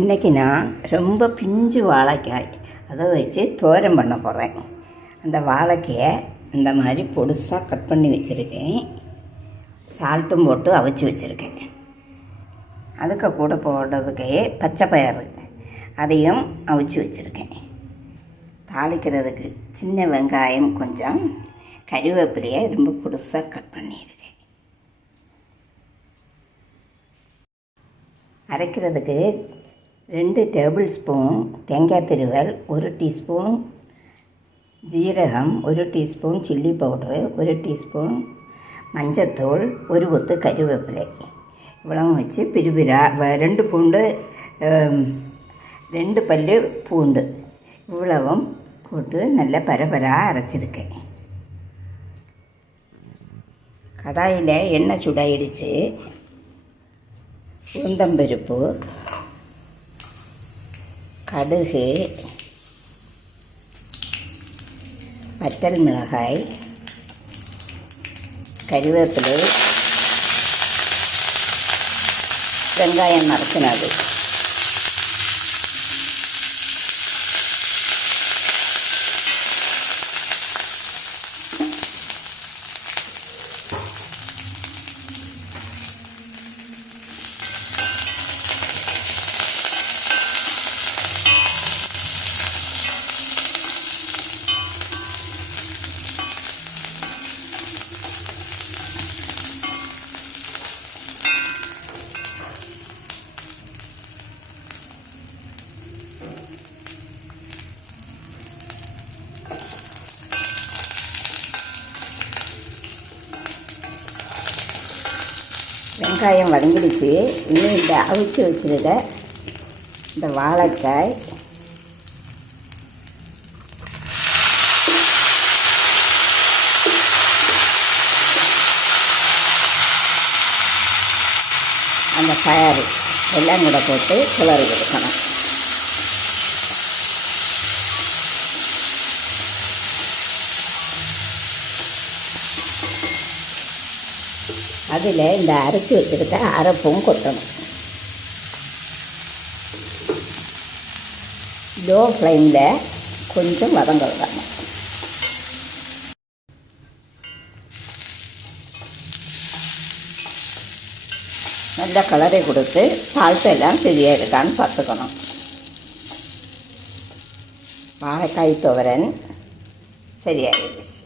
இன்றைக்கி நான் ரொம்ப பிஞ்சு வாழைக்காய் அதை வச்சு தோரன் பண்ண போகிறேன். அந்த வாழைக்காயை இந்த மாதிரி பொடுசாக கட் பண்ணி வச்சுருக்கேன். சால்ட்டும் போட்டு அவிச்சு வச்சுருக்கேன். அதுக்கு கூட போடுறதுக்கு பச்சை பயிறு அதையும் அவிச்சு வச்சுருக்கேன். தாளிக்கிறதுக்கு சின்ன வெங்காயம் கொஞ்சம், கறிவேப்பிலையை ரொம்ப பொடுசாக கட் பண்ணியிருக்கேன். அரைக்கிறதுக்கு 2 டேபிள் ஸ்பூன் தேங்காய் திருவல், 1 டீஸ்பூன் ஜீரகம், 1 டீஸ்பூன் சில்லி பவுட்ரு, 1 டீஸ்பூன் மஞ்சத்தூள், 1 கொத்து கறிவேப்பிலை இவ்வளவும் வச்சு பிரிபிரா 2 பூண்டு, 2 பல்லு பூண்டு இவ்வளவும் போட்டு நல்லா பரபராக அரைச்சிருக்கேன். கடாயில் எண்ணெய் சூடாயிடுச்சு. உளுந்தம்பருப்பு, கடுகு, வத்தல் மிளகாய், கறிவேப்பிலை, வெங்காயம் நறுக்கினது, வெங்காயம் வதங்கிடுச்சு. இன்னும் இந்த அவிச்சு வச்சுருக்க இந்த வாழைக்காய், அந்த பயிறு எல்லாம் கூட போட்டு கிளறி கொடுக்கணும். அதில் இந்த அரைச்சி வச்சுருக்க அரைப்பும் கொட்டணும். லோ ஃப்ளேமில் கொஞ்சம் வதங்க விடணும். நல்ல கலரை கொடுத்து சால்ட் எல்லாம் சரியாக இருக்கான்னு பார்த்துக்கணும். வாழைக்காய் துவரன் சரியாகிடுச்சு.